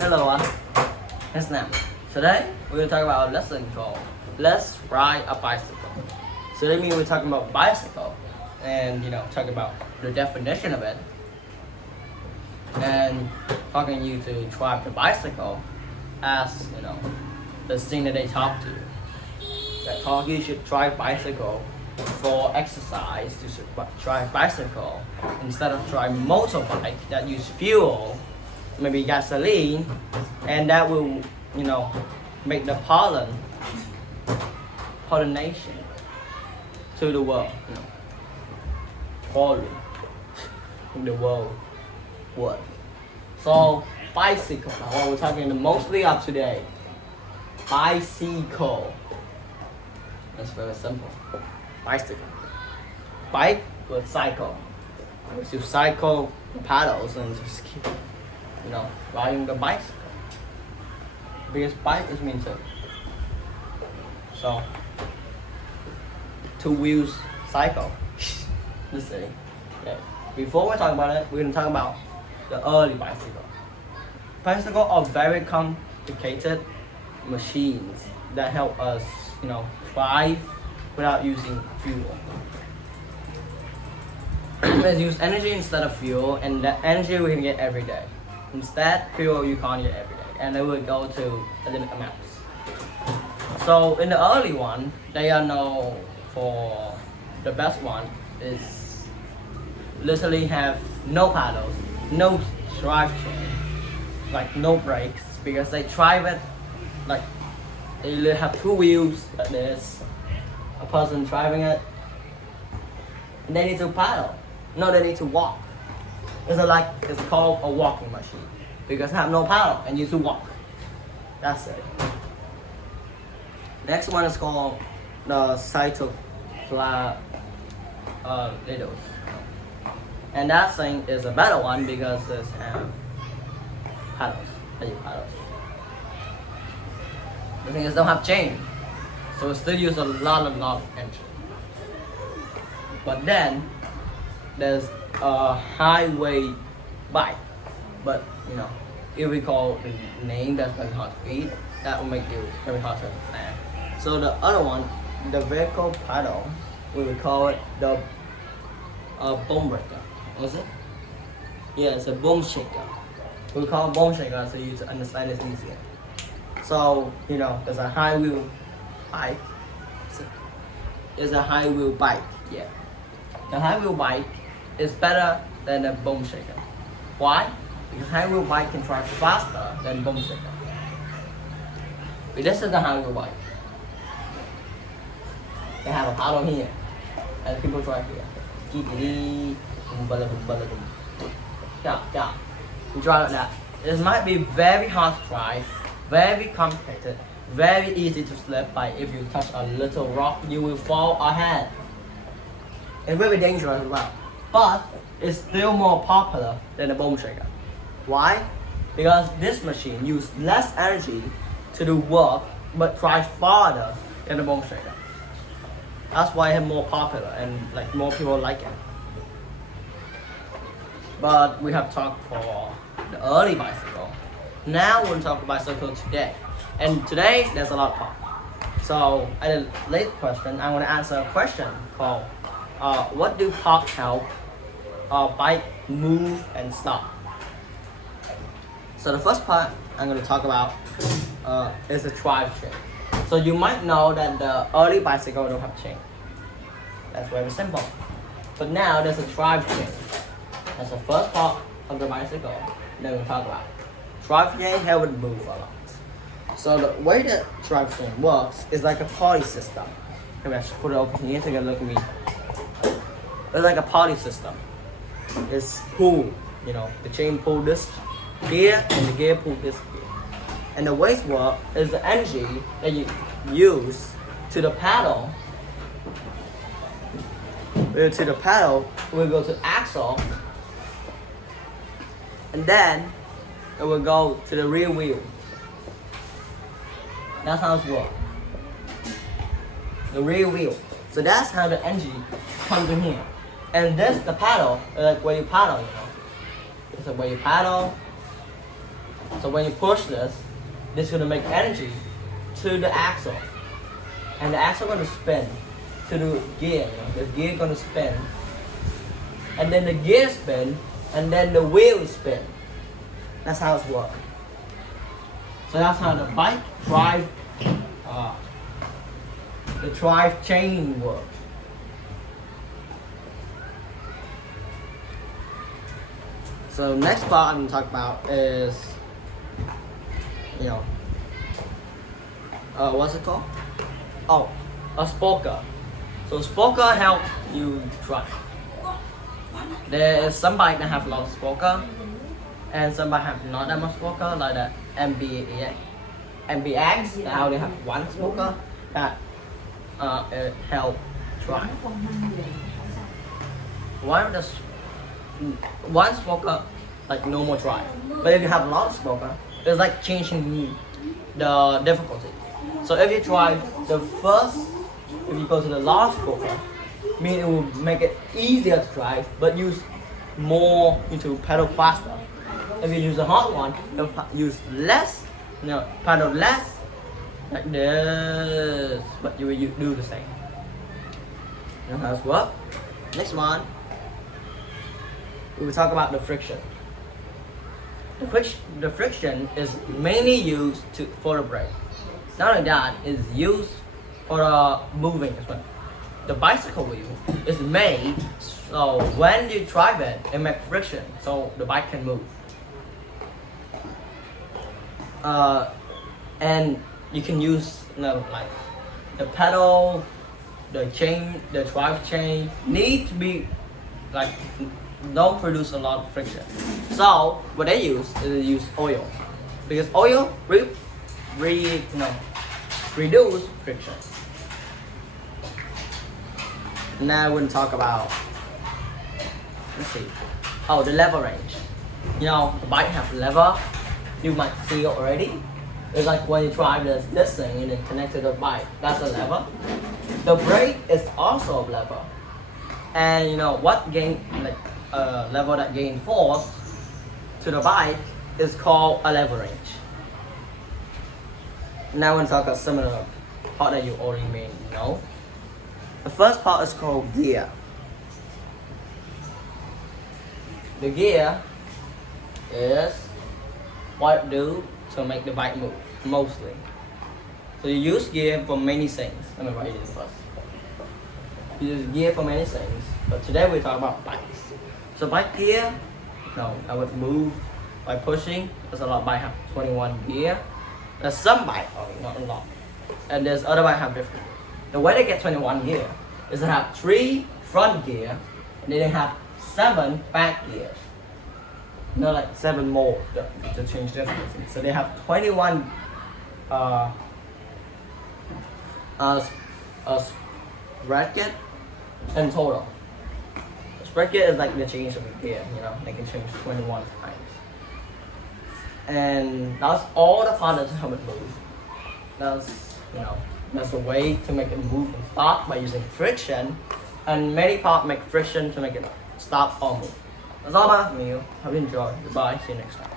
Hello, it's Nam. Today we're gonna talk about a lesson called "Let's Ride a Bicycle." So that means we're talking about bicycle, and talking about the definition of it, and talking you to drive the bicycle as the thing that they talk to you. That talk you should drive bicycle for exercise. You should drive bicycle instead of driving motorbike that use fuel, maybe gasoline, and that will make the pollination to the world. Pollen in the world. What? So bicycle. What we're talking mostly of today. Bicycle. That's very simple. Bicycle. Bike with cycle. You cycle the paddles and just keep riding the bicycle. Because bike is mean to. So 2 wheels cycle. Let's see. Okay. Before we talk about it, we're gonna talk about the early bicycle. Bicycle are very complicated machines that help us, drive without using fuel. Let's use energy instead of fuel, and that energy we can get every day. Instead, fuel you can't get every day, and they will go to a limit amounts. So in the early one, they are known for the best one is literally have no paddles, no drive chain, like no brakes, because they drive it like they literally have 2 wheels like this, a person driving it, and they need to paddle. No, they need to walk. It's called a walking machine because they have no paddle and you need to walk. That's it. Next one is called the littles. And that thing is a better one because it have paddles. The thing is don't have chain, so it still use a lot of energy. But then there's a highway bike, but if we call the name that's very hard to read, that will make you very hard to understand. So the other one, the vehicle paddle, we will call it the boom breaker. Was it? Yeah, it's a boom shaker. We call it boom shaker so you to understand it easier. So there's a high wheel bike. There's a high wheel bike. Yeah, the high wheel bike is better than the boom shaker. Why? Because high wheel bike can drive faster than boom shaker. But this is the high wheel bike. They have a paddle here, and people drive here. Yeah. You drive like that. It might be very hard to drive, very complicated, very easy to slip by. If you touch a little rock, you will fall ahead. It's very dangerous as well. But it's still more popular than the boom shaker. Why? Because this machine uses less energy to do work, but drives farther than the boom shaker. That's why it's more popular and more people like it. But we have talked for the early bicycle. Now we're going to talk about bicycle today. And today there's a lot of talk. So at the late question, I'm going to answer a question called what do park help a bike move and stop? So the first part I'm going to talk about is the drive chain. So you might know that the early bicycle don't have chain. That's very simple. But now there's a drive chain. That's the first part of the bicycle that we'll talk about. Drive chain helps it move a lot. So the way the drive chain works is like a pulley system. Maybe I should put it over here so you can look at me. It's like a pulley system. It's pull, the chain pull this gear and the gear pull this gear. And the way it works is the energy that you use to the paddle. To the paddle, will go to axle, and then it will go to the rear wheel. That's how it works. The rear wheel. So that's how the energy comes in here. And this, the paddle, like where you paddle, It's like where you paddle, So when you push this is going to make energy to the axle. And the axle going to spin to the gear. The gear going to spin. And then the gear spin, and then the wheel spin. That's how it's works. So that's how the bike the drive chain works. So next part I'm going to talk about is, what's it called? Oh, a spoker. So spoker help you drive. There is some bike that have a lot of spoker, and some bike have not that much spoker, like the MBX. They only have one spoker that it help drive. One spoker, like normal drive. But if you have a lot of spoker, it's like changing the difficulty. So if you drive if you go to the last spoker, mean it will make it easier to drive, but use more to pedal faster. If you use a hot one, you'll use pedal less, like this, but you will do the same. You know how it works? Next one, we will talk about the friction. The friction is mainly used for the brake. Not only that, it's used for moving as well. The bicycle wheel is made so when you drive it, it makes friction so the bike can move. And you can use like the pedal, the chain, the drive chain need to be like don't produce a lot of friction. So what they use is they use oil, because oil reduce friction. Now we're gonna talk about, the lever range. The bike have lever. You might see it already. It's like when you drive this thing and then connect to the bike. That's a lever. The brake is also a lever. And what lever that gain force to the bike is called a lever range. Now we're gonna talk about some of the part that you already may know. The first part is called gear. The gear is what you do to make the bike move, mostly. So you use gear for many things. Let me write it first. You use gear for many things, but today we talk about bikes. So bike gear, I would move by pushing. There's a lot of bikes have 21 gear. There's some bikes, not a lot. And there's other bikes have different. The way they get 21 gear is they have 3 front gear, and then they have 7 back gears. Like 7 more to change difficulty. So they have 21 bracket in total. Bracket is like the change of the gear, they can change 21 times. And that's all the part that help it move. That's a way to make it move and stop by using friction, and many parts make friction to make it stop or move. That's all about me. Hope you enjoyed. Goodbye. See you next time.